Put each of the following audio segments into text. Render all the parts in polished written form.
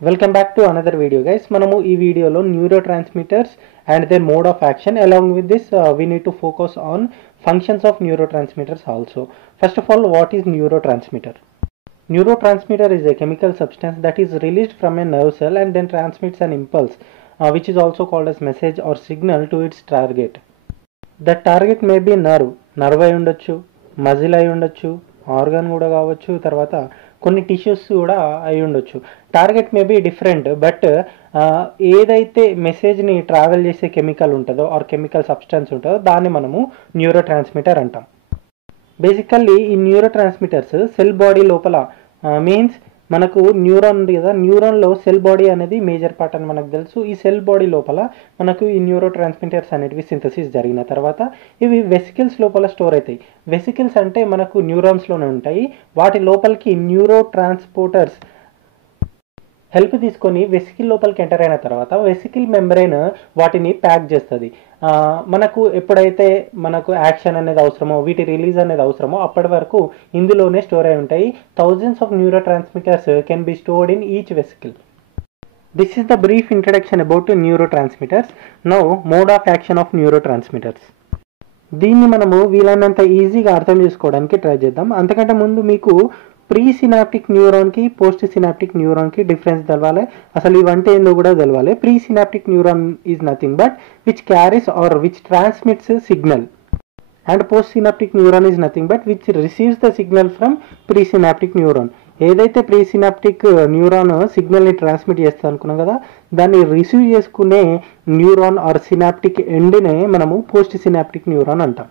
Welcome back to another video, guys. మనము ఈ వీడియోలో neurotransmitters and their mode of action. Along with this, we need to focus on functions of neurotransmitters also. First of all, what is neurotransmitter? Neurotransmitter is a chemical substance that is released from a nerve cell and then transmits an impulse, which is also called as message or signal to its target. The target may be nerve అయి ఉండొచ్చు, muscle అయి ఉండొచ్చు, organ కూడా కావచ్చు, తర్వాత కొన్ని tissues కూడా అయి ఉండొచ్చు. Target may be different, but ఏదైతే మెసేజ్ని ట్రావెల్ చేసే కెమికల్ ఉంటుందో ఆర్ కెమికల్ సబ్స్టెన్స్ ఉంటుందో దాన్ని మనము న్యూరో ట్రాన్స్మిటర్ అంటాం. బేసికల్లీ ఈ న్యూరో ట్రాన్స్మిటర్స్ సెల్ బాడీ లోపల మీన్స్ మనకు న్యూరాన్ ఉంది కదా, న్యూరాన్లో సెల్ బాడీ అనేది మేజర్ పార్ట్ అని మనకు తెలుసు. ఈ సెల్ బాడీ లోపల మనకు ఈ న్యూరో ట్రాన్స్మిటర్స్ అనేటివి సింథసిస్ జరిగిన తర్వాత ఇవి వెసికల్స్ లోపల స్టోర్ అవుతాయి. వెసికల్స్ అంటే మనకు న్యూరాన్స్లోనే ఉంటాయి. వాటి లోపలికి న్యూరో ట్రాన్స్పోర్టర్స్ హెల్ప్ తీసుకొని వెసికిల్ లోపలికి ఎంటర్ అయిన తర్వాత వెసికిల్ మెంబ్రెయిన్ వాటిని ప్యాక్ చేస్తుంది. మనకు ఎప్పుడైతే మనకు యాక్షన్ అనేది అవసరమో, వీటి రిలీజ్ అనేది అవసరమో అప్పటి వరకు ఇందులోనే స్టోర్ అయి ఉంటాయి. Thousands of neuro transmitters can be stored in each vesicle. This is the brief introduction about neurotransmitters. Now, mode of action of neurotransmitters. దీన్ని మనము వీలైనంత ఈజీగా అర్థం చేసుకోవడానికి ట్రై చేద్దాం. అంతకంటే ముందు మీకు ప్రీ సినాప్టిక్ న్యూరాన్కి పోస్ట్ సినాప్టిక్ న్యూరాన్కి డిఫరెన్స్ తెలవాలి. అసలు ఇవంటే ఏందో కూడా తెలవాలి. Presynaptic neuron is nothing but which carries or which transmits signal, and postsynaptic neuron is nothing but which receives the signal from presynaptic neuron. ఏదైతే presynaptic neuron సిగ్నల్ని transmit చేస్తా అనుకున్నాం కదా, దాన్ని receive చేసుకునే neuron are synaptic ఎండ్నే మనము post synaptic neuron అంటాం.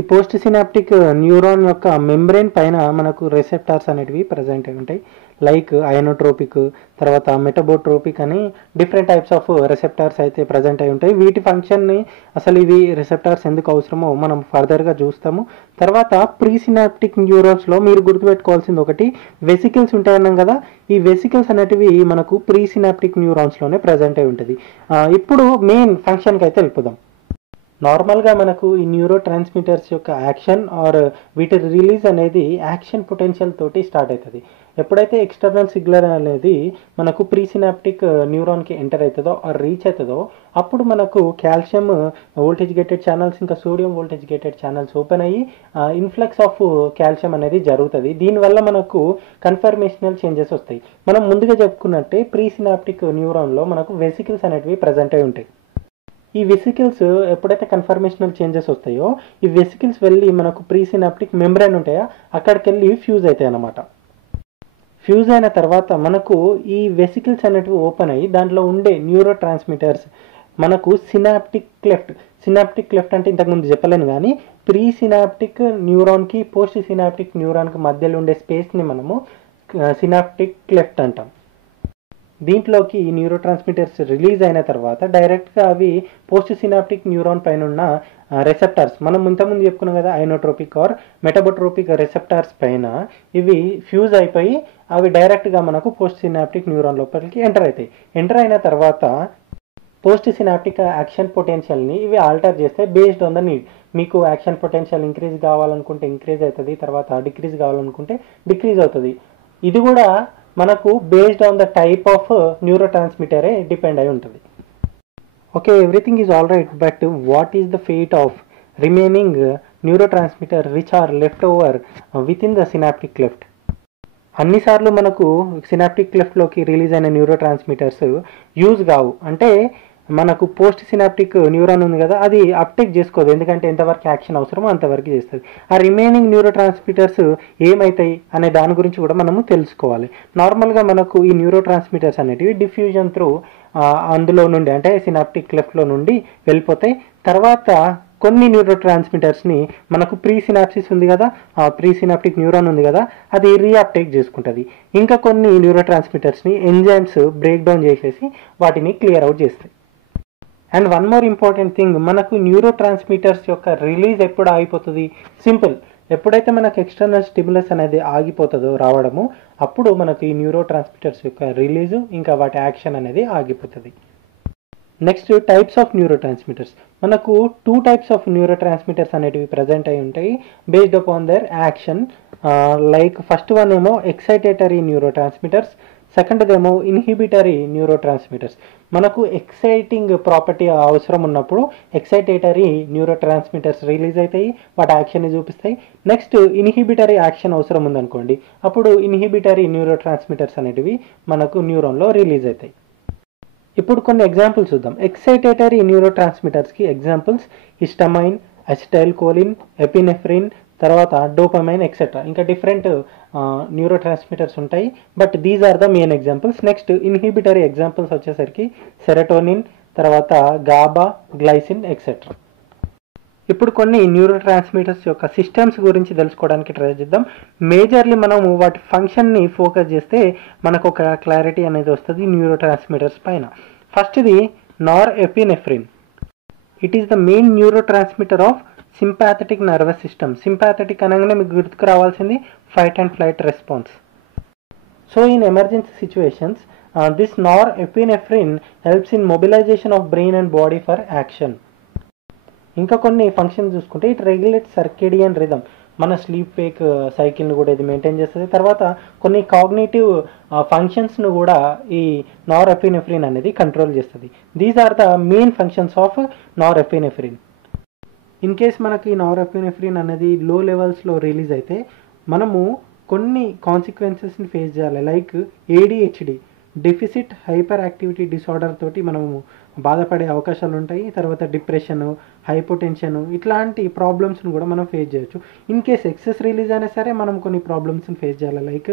ఈ పోస్ట్ సినాప్టిక్ న్యూరాన్ యొక్క మెంబ్రెయిన్ పైన మనకు రిసెప్టార్స్ అనేటివి ప్రజెంట్ అయి ఉంటాయి. లైక్ అయనోట్రోపిక్, తర్వాత మెటబోట్రోపిక్ అని డిఫరెంట్ టైప్స్ ఆఫ్ రిసెప్టార్స్ అయితే ప్రజెంట్ అయి ఉంటాయి. వీటి ఫంక్షన్ని అసలు ఇవి రిసెప్టార్స్ ఎందుకు అవసరమో మనం ఫర్దర్గా చూస్తాము. తర్వాత ప్రీ సినాప్టిక్ న్యూరాన్స్లో మీరు గుర్తుపెట్టుకోవాల్సింది ఒకటి, వెసికల్స్ ఉంటాయన్నాం కదా, ఈ వెసికల్స్ అనేటివి మనకు ప్రీ సినాప్టిక్ న్యూరాన్స్లోనే ప్రజెంట్ అయి ఉంటుంది. ఇప్పుడు మెయిన్ ఫంక్షన్కి అయితే వెళ్ళిపోదాం. నార్మల్గా మనకు ఈ న్యూరో ట్రాన్స్మిటర్స్ యొక్క యాక్షన్ ఆర్ వీటి రిలీజ్ అనేది యాక్షన్ పొటెన్షియల్ తోటి స్టార్ట్ అవుతుంది. ఎప్పుడైతే ఎక్స్టర్నల్ సిగ్నల్ అనేది మనకు ప్రీ సినాప్టిక్ న్యూరాన్కి ఎంటర్ అవుతుందో ఆర్ రీచ్ అవుతుందో అప్పుడు మనకు కాల్షియం వోల్టేజ్ గేటెడ్ ఛానల్స్ ఇంకా sodium voltage gated channels open అయ్యి ఇన్ఫ్లక్స్ ఆఫ్ కాల్షియం అనేది జరుగుతుంది. దీనివల్ల మనకు కన్ఫర్మేషనల్ చేంజెస్ వస్తాయి. మనం ముందుగా చెప్పుకున్నట్టే ప్రీ సినాప్టిక్ న్యూరాన్లో మనకు వెసికల్స్ అనేటివి ప్రజెంట్ అయి ఉంటాయి. ఈ వెసికల్స్ ఎప్పుడైతే కన్ఫర్మేషనల్ చేంజెస్ వస్తాయో ఈ వెసికల్స్ వెళ్ళి మనకు ప్రీ సినాప్టిక్ మెంబ్రెయిన్ ఉంటాయా అక్కడికి వెళ్ళి ఫ్యూజ్ అవుతాయి అన్నమాట. ఫ్యూజ్ అయిన తర్వాత మనకు ఈ వెసికల్స్ అనేటివి ఓపెన్ అయ్యి దాంట్లో ఉండే న్యూరో ట్రాన్స్మిటర్స్ మనకు సినాప్టిక్ క్లెఫ్ట్ అంటే ఇంతకుముందు చెప్పలేను కానీ ప్రీ సినాప్టిక్ న్యూరాన్కి పోస్ట్ సినాప్టిక్ న్యూరాన్కి మధ్యలో ఉండే స్పేస్ని మనము సినాప్టిక్ క్లెఫ్ట్ అంటాం. దీంట్లోకి ఈ న్యూరో ట్రాన్స్మిటర్స్ రిలీజ్ అయిన తర్వాత డైరెక్ట్గా అవి పోస్ట్ సినాప్టిక్ న్యూరాన్ పైన ఉన్న రిసెప్టార్స్, మనం ఇంతకుముందు చెప్పుకున్నాం కదా ఐనోట్రోపిక్ ఆర్ మెటబోట్రోపిక్ రిసెప్టార్స్ పైన ఇవి ఫ్యూజ్ అయిపోయి అవి డైరెక్ట్గా మనకు పోస్ట్ సినాప్టిక్ న్యూరాన్ లోపలికి ఎంటర్ అవుతాయి. ఎంటర్ అయిన తర్వాత పోస్ట్ సినాప్టిక్ యాక్షన్ పొటెన్షియల్ని ఇవి ఆల్టర్ చేస్తాయి బేస్డ్ ఆన్ ద నీడ్. మీకు యాక్షన్ పొటెన్షియల్ ఇంక్రీజ్ కావాలనుకుంటే ఇంక్రీజ్ అవుతుంది, తర్వాత డిక్రీజ్ కావాలనుకుంటే డిక్రీజ్ అవుతుంది. ఇది కూడా మనకు based on the type of న్యూరో ట్రాన్స్మిటరే డిపెండ్ అయి ఉంటుంది. Okay, everything is all right, but what is the fate of remaining neurotransmitter which are left over within the synaptic cleft? అన్నిసార్లు మనకు సినాప్టిక్ క్లెఫ్ట్లోకి రిలీజ్ అయిన neuro transmitters use కావు. అంటే మనకు పోస్ట్ సినాప్టిక్ న్యూరాన్ ఉంది కదా, అది uptake చేసుకోదు. ఎందుకంటే ఎంతవరకు యాక్షన్ అవసరమో అంతవరకు చేస్తుంది. ఆ రిమైనింగ్ న్యూరో ట్రాన్స్మిటర్స్ ఏమవుతాయి అనే దాని గురించి కూడా మనము తెలుసుకోవాలి. నార్మల్గా మనకు ఈ న్యూరో ట్రాన్స్మిటర్స్ అనేటివి డిఫ్యూజన్ త్రూ అందులో నుండి అంటే సినాప్టిక్ క్లెఫ్ట్లో నుండి వెళ్ళిపోతాయి. తర్వాత కొన్ని న్యూరో ట్రాన్స్మిటర్స్ని మనకు ప్రీ సినాప్సిస్ ఉంది కదా, ఆ ప్రీ సినాప్టిక్ న్యూరాన్ ఉంది కదా, అది రీఅప్టేక్ చేసుకుంటుంది. ఇంకా కొన్ని న్యూరో ట్రాన్స్మిటర్స్ని ఎంజైమ్స్ బ్రేక్ డౌన్ చేసేసి వాటిని క్లియర్ అవుట్ చేస్తాయి. And one more important thing, మనకు న్యూరో ట్రాన్స్మిటర్స్ యొక్క రిలీజ్ ఎప్పుడు ఆగిపోతుంది? సింపుల్, ఎప్పుడైతే మనకు ఎక్స్టర్నల్ స్టిమ్యులస్ అనేది ఆగిపోతుందో రావడము అప్పుడు మనకు ఈ న్యూరో ట్రాన్స్మిటర్స్ యొక్క రిలీజు ఇంకా వాటి యాక్షన్ అనేది ఆగిపోతుంది. Next types of neurotransmitters. మనకు 2 టైప్స్ ఆఫ్ న్యూరో ట్రాన్స్మిటర్స్ అనేటివి ప్రజెంట్ అయి ఉంటాయి based upon their action. Like first one ఏమో ఎక్సైటేటరీ న్యూరో ట్రాన్స్మిటర్స్, సెకండ్దేమో ఇన్హిబిటరీ న్యూరో ట్రాన్స్మిటర్స్. మనకు ఎక్సైటింగ్ ప్రాపర్టీ అవసరం ఉన్నప్పుడు ఎక్సైటేటరీ న్యూరో ట్రాన్స్మిటర్స్ రిలీజ్ అవుతాయి, వాటి యాక్షన్ని చూపిస్తాయి. నెక్స్ట్ ఇన్హిబిటరీ యాక్షన్ అవసరం ఉందనుకోండి, అప్పుడు ఇన్హిబిటరీ న్యూరో ట్రాన్స్మిటర్స్ అనేటివి మనకు న్యూరాన్లో రిలీజ్ అవుతాయి. ఇప్పుడు కొన్ని ఎగ్జాంపుల్స్ చూద్దాం. ఎక్సైటేటరీ న్యూరో ట్రాన్స్మిటర్స్కి examples histamine, acetylcholine, epinephrine, తర్వాత డోపమైన్ ఎక్సెట్రా. ఇంకా డిఫరెంట్ న్యూరో ట్రాన్స్మిటర్స్ ఉంటాయి, but these are the main examples. Next inhibitory examples వచ్చేసరికి సెరటోనిన్, తర్వాత గాబా, గ్లైసిన్ ఎక్సెట్రా. ఇప్పుడు కొన్ని న్యూరో ట్రాన్స్మిటర్స్ యొక్క సిస్టమ్స్ గురించి తెలుసుకోవడానికి ట్రై చేద్దాం. మేజర్లీ మనము వాటి ఫంక్షన్ని ఫోకస్ చేస్తే మనకు ఒక క్లారిటీ అనేది వస్తుంది న్యూరో ట్రాన్స్మిటర్స్ పైన. ఫస్ట్ది norepinephrine. It is the main neurotransmitter of sympathetic nervous system. Sympathetic అనగానే మీకు గుర్తుకు రావాల్సింది fight and flight response. So in emergency situations this norepinephrine helps in mobilization of brain and body for action. ఇంకా కొన్ని functions చూసుకుంటే it regulate circadian rhythm. మన sleep wake సైకిల్ని కూడా ఇది మెయింటైన్ చేస్తుంది. తర్వాత కొన్ని కాగ్నేటివ్ ఫంక్షన్స్ను కూడా ఈ నార్ ఎపినెఫ్రిన్ అనేది కంట్రోల్ చేస్తుంది. These are the main functions of norepinephrine. In case మనకి నార్ ఎపినెఫ్రిన్ అనేది లో లెవెల్స్లో రిలీజ్ అయితే మనము కొన్ని కాన్సిక్వెన్సెస్ని ఫేస్ చేయాలి. Like ADHD, deficit hyper activity disorder తోటి మనము బాధపడే అవకాశాలు ఉంటాయి. తర్వాత డిప్రెషను, హైపోటెన్షను ఇట్లాంటి ప్రాబ్లమ్స్ని కూడా మనం ఫేస్ చేయొచ్చు. ఇన్ కేస్ ఎక్సెస్ రిలీజ్ అయినా సరే మనం కొన్ని ప్రాబ్లమ్స్ని ఫేస్ చేయాలి. Like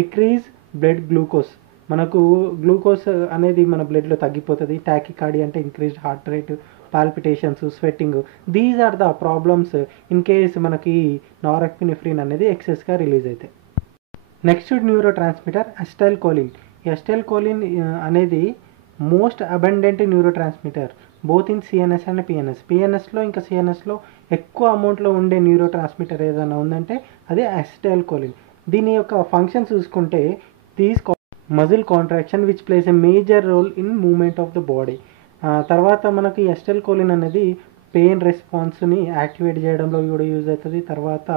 decrease blood glucose. మనకు గ్లూకోజ్ అనేది మన బ్లడ్లో తగ్గిపోతుంది. టాకికార్డియా అంటే increased heart rate, palpitations, sweating. These are the problems in case మనకి నారెపినెఫ్రిన్ అనేది ఎక్సెస్గా రిలీజ్ అవుతాయి. Next neuro transmitter acetylcholine. ఈ అసిటైల్ కోలిన్ అనేది most abundant neurotransmitter both in CNS and PNS. PNSలో ఇంకా CNSలో ఎక్కువ అమౌంట్లో ఉండే న్యూరో ట్రాన్స్మిటర్ ఏదైనా ఉందంటే అది అసిటైల్ కోలిన్. దీని యొక్క ఫంక్షన్ చూసుకుంటే these muscle contraction which plays a major role in movement of the body. తర్వాత మనకి అసిటైల్ కోలిన్ అనేది పెయిన్ రెస్పాన్స్ని యాక్టివేట్ చేయడంలో కూడా యూజ్ అవుతుంది. తర్వాత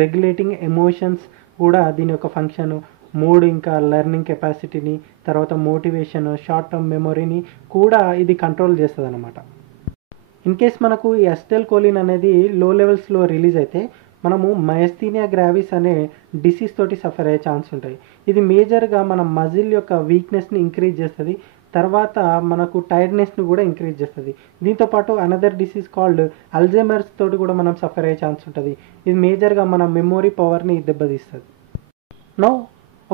రెగ్యులేటింగ్ ఎమోషన్స్ కూడా దీని యొక్క ఫంక్షన్. మూడ్ ఇంకా లెర్నింగ్ కెపాసిటీని, తర్వాత మోటివేషన్, షార్ట్ టర్మ్ మెమొరీని కూడా ఇది కంట్రోల్ చేస్తుంది అనమాట. ఇన్ కేస్ మనకు ఈ అసిటైల్ కోలిన్ అనేది లో లెవెల్స్లో రిలీజ్ అయితే మనము మయస్థీనియా గ్రావిస్ అనే డిసీజ్ తోటి సఫర్ అయ్యే ఛాన్స్ ఉంటాయి. ఇది మేజర్గా మన మజిల్ యొక్క వీక్నెస్ని ఇంక్రీజ్ చేస్తుంది. తర్వాత మనకు టైర్డ్నెస్ని కూడా ఇంక్రీజ్ చేస్తుంది. దీంతోపాటు అనదర్ డిసీజ్ కాల్డ్ అల్జైమర్స్ తోటి కూడా మనం సఫర్ అయ్యే ఛాన్స్ ఉంటుంది. ఇది మేజర్గా మన మెమొరీ పవర్ని దెబ్బతీస్తుంది. నో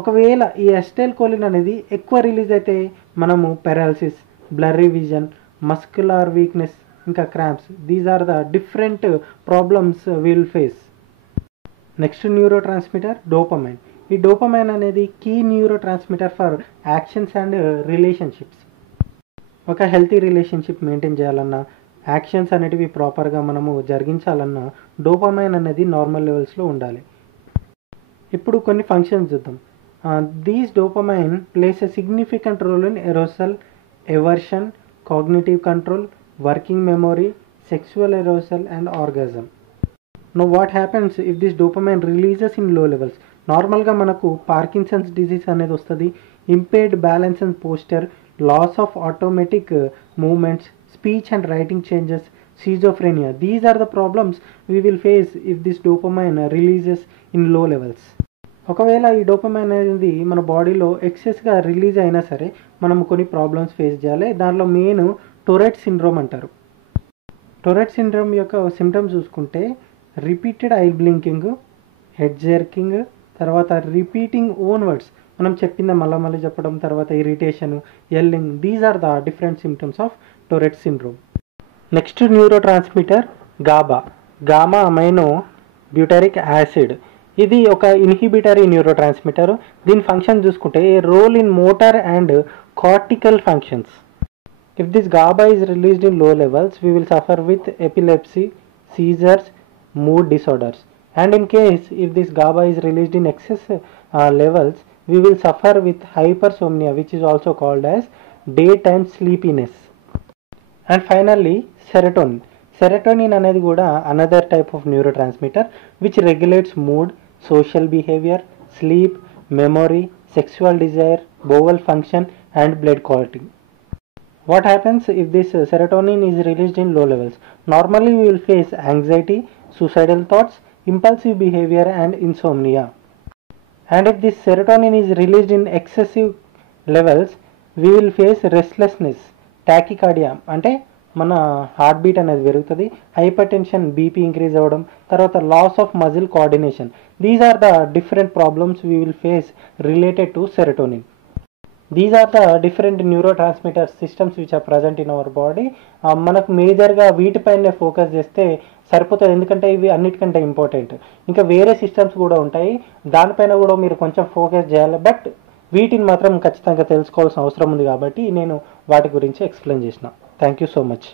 ఒకవేళ ఈ అసిటైల్ కోలిన్ అనేది ఎక్కువ రిలీజ్ అయితే మనము paralysis, blurry vision, muscular weakness, ఇంకా cramps. These are the different problems will face. Next neuro transmitter dopamine. ఈ డోపమైన్ అనేది key neuro transmitter for actions and relationships. ఒక హెల్తీ రిలేషన్షిప్ మెయింటైన్ చేయాలన్నా, actions అనేటివి ప్రాపర్గా మనము జరిగించాలన్నా డోపమైన్ అనేది నార్మల్ లెవెల్స్లో ఉండాలి. ఇప్పుడు కొన్ని ఫంక్షన్స్ చూద్దాం. These dopamine plays a significant role in arousal, aversion, cognitive control, working memory, sexual arousal and orgasm. Now what happens if this dopamine releases in low levels? నార్మల్గా మనకు పార్కిన్సన్స్ డిసీజ్ అనేది వస్తుంది. Impaired balance and posture, loss of automatic movements, speech and writing changes, schizophrenia. These are the problems we will face if this dopamine releases in low levels. ఒకవేళ ఈ dopamine అనేది మన బాడీలో ఎక్సెస్గా release అయినా సరే మనం కొన్ని ప్రాబ్లమ్స్ ఫేస్ చేయాలి. దాంట్లో మెయిన్ టొరెట్ సిండ్రోమ్ అంటారు. టొరెట్ సిండ్రోమ్ యొక్క సిమ్టమ్స్ చూసుకుంటే repeated eye blinking, head jerking, తర్వాత రిపీటింగ్ ఓన్ వర్డ్స్, మనం చెప్పిందే మళ్ళీ చెప్పడం, తర్వాత irritation, yelling. These are the different symptoms of Tourette syndrome. Next neuro transmitter GABA, gamma amino butyric acid. ఇది ఒక ఇన్హిబిటరీ న్యూరో ట్రాన్స్మిటర్. దీని ఫంక్షన్ చూసుకుంటే role in motor and cortical functions. If this GABA is released in low levels we will suffer with epilepsy, seizures, mood disorders. And in case if this GABA is released in excess levels we will suffer with hypersomnia which is also called as day time sleepiness. And finally serotonin. Serotonin అనేది కూడా another type of neuro transmitter which regulates mood, social behavior, sleep, memory, sexual desire, bowel function, and blood quality. What happens if this serotonin is released in low levels? Normally, we will face anxiety, suicidal thoughts, impulsive behavior, and insomnia. And if this serotonin is released in excessive levels, we will face restlessness, tachycardia అంటే మన heart beat అనేది పెరుగుతుంది, hyper tension, BP increase అవ్వడం, తర్వాత loss of muscle coordination. These are the different problems we will face related to serotonin. These are the different neurotransmitter systems which are present in our body. మనకు మేజర్గా వీటిపైనే focus చేస్తే సరిపోతుంది, ఎందుకంటే ఇవి అన్నిటికంటే important. ఇంకా వేరే సిస్టమ్స్ కూడా ఉంటాయి, దానిపైన కూడా మీరు కొంచెం ఫోకస్ చేయాలి. బట్ వీటిని మాత్రం ఖచ్చితంగా తెలుసుకోవాల్సిన అవసరం ఉంది కాబట్టి నేను వాటి గురించి ఎక్స్ప్లెయిన్ చేసిన. Thank you so much.